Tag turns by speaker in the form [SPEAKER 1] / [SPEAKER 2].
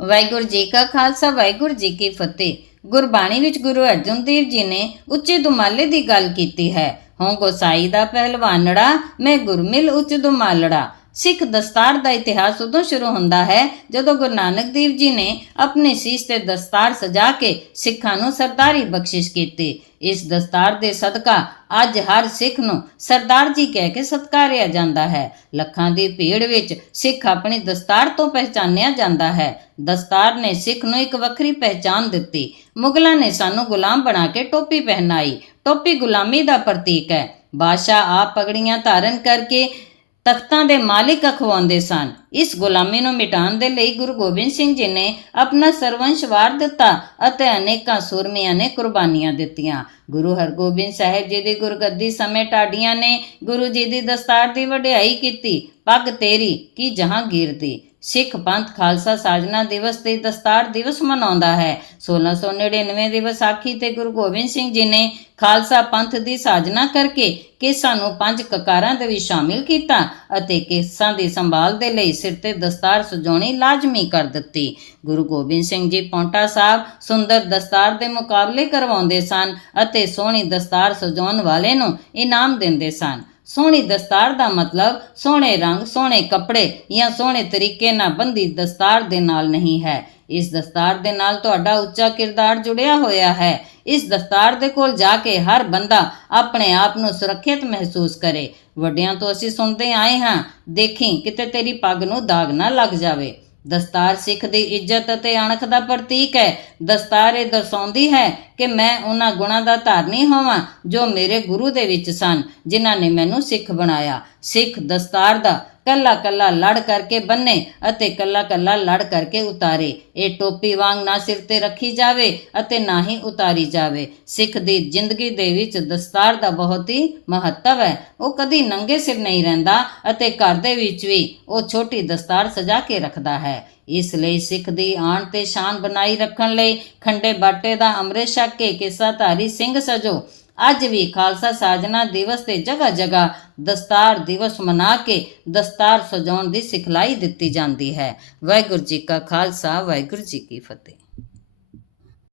[SPEAKER 1] ਵਾਹਿਗੁਰੂ ਜੀ ਕਾ ਖਾਲਸਾ, ਵਾਹਿਗੁਰੂ ਜੀ ਕੀ ਫਤਿਹ। ਗੁਰਬਾਣੀ ਵਿੱਚ ਗੁਰੂ ਅਰਜਨ ਦੇਵ ਜੀ ਨੇ ਉੱਚੇ ਦੁਮਾਲੇ ਦੀ ਗੱਲ ਕੀਤੀ ਹੈ। ਹੋਂ ਗੋਸਾਈ ਦਾ ਪਹਿਲਵਾਨੜਾ ਮੈਂ ਗੁਰਮਿਲ ਉੱਚ ਦੁਮਾਲੜਾ। ਸਿੱਖ ਦਸਤਾਰ ਦਾ ਇਤਿਹਾਸ ਉਦੋਂ ਸ਼ੁਰੂ ਹੁੰਦਾ ਹੈ ਜਦੋਂ ਗੁਰੂ ਨਾਨਕ ਦੇਵ ਜੀ ਨੇ ਆਪਣੇ ਸੀਸ ਤੇ ਦਸਤਾਰ ਸਜਾ ਕੇ ਸਿੱਖਾਂ ਨੂੰ ਸਰਦਾਰੀ ਬਖਸ਼ਿਸ਼ ਕੀਤੀ। ਇਸ ਦਸਤਾਰ ਦੇ ਸਦਕਾ ਅੱਜ ਹਰ ਸਿੱਖ ਨੂੰ ਸਰਦਾਰ ਜੀ ਕਹਿ ਕੇ ਸਤਕਾਰਿਆ ਜਾਂਦਾ ਹੈ। ਲੱਖਾਂ ਦੀ ਭੀੜ ਵਿੱਚ ਸਿੱਖ ਆਪਣੀ ਦਸਤਾਰ ਤੋਂ ਪਹਿਚਾਨਿਆ ਜਾਂਦਾ ਹੈ। ਦਸਤਾਰ ਨੇ ਸਿੱਖ ਨੂੰ ਇੱਕ ਵੱਖਰੀ ਪਹਿਚਾਨ ਦਿੱਤੀ। ਮੁਗਲਾਂ ਨੇ ਸਾਨੂੰ ਗੁਲਾਮ ਬਣਾ ਕੇ ਟੋਪੀ ਪਹਿਨਾਈ। ਟੋਪੀ ਗੁਲਾਮੀ ਦਾ ਪ੍ਰਤੀਕ ਹੈ। ਬਾਦਸ਼ਾਹ ਆਪ ਪਗੜੀਆਂ ਧਾਰਨ ਕਰਕੇ ਤਖਤਾਂ ਦੇ ਮਾਲਿਕ ਅਖਵਾਉਂਦੇ ਸਨ। ਇਸ ਗੁਲਾਮੀ ਨੂੰ ਮਿਟਾਉਣ ਦੇ ਲਈ ਗੁਰੂ ਗੋਬਿੰਦ ਸਿੰਘ ਜੀ ਨੇ ਆਪਣਾ ਸਰਵੰਸ਼ ਵਾਰ ਦਿੱਤਾ ਅਤੇ ਅਨੇਕਾਂ ਸੂਰਮਿਆਂ ਨੇ ਕੁਰਬਾਨੀਆਂ ਦਿੱਤੀਆਂ। ਗੁਰੂ ਹਰਗੋਬਿੰਦ ਸਾਹਿਬ ਜੀ ਦੀ ਗੁਰਗੱਦੀ ਸਮੇਂ ਟਾਡੀਆਂ ਨੇ ਗੁਰੂ ਜੀ ਦੀ ਦਸਤਾਰ ਦੀ ਵਡਿਆਈ ਕੀਤੀ। ਪੱਗ ਤੇਰੀ ਕੀ ਜਹਾਂਗੀਰ ਦੀ ਸਿੱਖ ਪੰਥ ਖਾਲਸਾ ਸਾਜਨਾ ਦਿਵਸ ਤੇ ਦਸਤਾਰ ਦਿਵਸ ਮਨਾਉਂਦਾ ਹੈ। 1699 ਦੀ ਵਿਸਾਖੀ ਤੇ ਗੁਰੂ ਗੋਬਿੰਦ ਸਿੰਘ ਜੀ ਨੇ ਖਾਲਸਾ ਪੰਥ ਦੀ ਸਾਜਨਾ ਕਰਕੇ ਕੇਸਾਂ ਨੂੰ ਪੰਜ ਕਕਾਰਾਂ ਦੇ ਵਿੱਚ ਸ਼ਾਮਿਲ ਕੀਤਾ ਅਤੇ ਕੇਸਾਂ ਦੀ ਸੰਭਾਲ ਦੇ ਲਈ ਸਿਰ ਤੇ ਦਸਤਾਰ ਸਜਾਉਣੀ ਲਾਜ਼ਮੀ ਕਰ ਦਿੱਤੀ। ਗੁਰੂ ਗੋਬਿੰਦ ਸਿੰਘ ਜੀ ਪੌਂਟਾ ਸਾਹਿਬ ਸੁੰਦਰ ਦਸਤਾਰ ਦੇ ਮੁਕਾਬਲੇ ਕਰਵਾਉਂਦੇ ਸਨ ਅਤੇ ਸੋਹਣੀ ਦਸਤਾਰ ਸਜਾਉਣ ਵਾਲੇ ਨੂੰ ਇਨਾਮ ਦਿੰਦੇ ਸਨ। ਸੋਹਣੀ ਦਸਤਾਰ ਦਾ ਮਤਲਬ ਸੋਹਣੇ ਰੰਗ, ਸੋਹਣੇ ਕੱਪੜੇ ਜਾਂ ਸੋਹਣੇ ਤਰੀਕੇ ਨਾਲ ਬੰਦੀ ਦਸਤਾਰ ਦੇ ਨਾਲ ਨਹੀਂ ਹੈ। ਇਸ ਦਸਤਾਰ ਦੇ ਨਾਲ ਤੁਹਾਡਾ ਉੱਚਾ ਕਿਰਦਾਰ ਜੁੜਿਆ ਹੋਇਆ ਹੈ। ਇਸ ਦਸਤਾਰ ਦੇ ਕੋਲ ਜਾ ਕੇ ਹਰ ਬੰਦਾ ਆਪਣੇ ਆਪ ਨੂੰ ਸੁਰੱਖਿਅਤ ਮਹਿਸੂਸ ਕਰੇ। ਵੱਡਿਆਂ ਤੋਂ ਅਸੀਂ ਸੁਣਦੇ ਆਏ ਹਾਂ, ਦੇਖੀ ਕਿਤੇ ਤੇਰੀ ਪੱਗ ਨੂੰ ਦਾਗ ਨਾ ਲੱਗ ਜਾਵੇ। ਦਸਤਾਰ ਸਿੱਖ ਦੀ ਇੱਜ਼ਤ ਅਤੇ ਅਣਖ ਦਾ ਪ੍ਰਤੀਕ ਹੈ। ਦਸਤਾਰ ਇਹ ਦਰਸਾਉਂਦੀ ਹੈ ਕਿ ਮੈਂ ਉਹਨਾਂ ਗੁਣਾਂ ਦਾ ਧਾਰਨੀ ਹੋਵਾਂ ਜੋ ਮੇਰੇ ਗੁਰੂ ਦੇ ਵਿੱਚ ਸਨ, ਜਿਨ੍ਹਾਂ ਨੇ ਮੈਨੂੰ ਸਿੱਖ ਬਣਾਇਆ। ਸਿੱਖ ਦਸਤਾਰ ਦਾ ਕੱਲਾ ਕੱਲਾ ਲੜ ਕਰਕੇ ਬੰਨੇ ਅਤੇ ਕੱਲਾ ਕੱਲਾ ਲੜ ਕਰਕੇ ਉਤਾਰੇ। ਇਹ ਟੋਪੀ ਵਾਂਗ ਨਾ ਸਿਰ ਤੇ ਰੱਖੀ ਜਾਵੇ ਅਤੇ ਨਾ ਹੀ ਉਤਾਰੀ ਜਾਵੇ। ਸਿੱਖ ਦੀ ਜ਼ਿੰਦਗੀ ਦੇ ਵਿੱਚ ਦਸਤਾਰ ਦਾ ਬਹੁਤ ਹੀ ਮਹੱਤਵ ਹੈ। ਉਹ ਕਦੀ ਨੰਗੇ ਸਿਰ ਨਹੀਂ ਰਹਿੰਦਾ ਅਤੇ ਘਰ ਦੇ ਵਿੱਚ ਵੀ ਉਹ ਛੋਟੀ ਦਸਤਾਰ ਸਜਾ ਕੇ ਰੱਖਦਾ ਹੈ। ਇਸ ਲਈ ਸਿੱਖ ਦੀ ਆਣ ਤੇ ਸ਼ਾਨ ਬਣਾਈ ਰੱਖਣ ਲਈ ਖੰਡੇ ਬਾਟੇ ਦਾ ਅੰਮ੍ਰਿਤ ਛਕ ਕੇ ਕਿੱਸਾ ਧਾਰੀ ਸਿੰਘ ਸਜੋ। ਅੱਜ ਵੀ ਖਾਲਸਾ ਸਾਜਨਾ ਦਿਵਸ ਤੇ ਜਗ੍ਹਾ ਜਗ੍ਹਾ ਦਸਤਾਰ ਦਿਵਸ ਮਨਾ ਕੇ ਦਸਤਾਰ ਸਜਾਉਣ ਦੀ ਸਿਖਲਾਈ ਦਿੱਤੀ ਜਾਂਦੀ ਹੈ। ਵਾਹਿਗੁਰੂ ਜੀ ਕਾ ਖਾਲਸਾ, ਵਾਹਿਗੁਰੂ ਜੀ ਕੀ ਫਤਿਹ।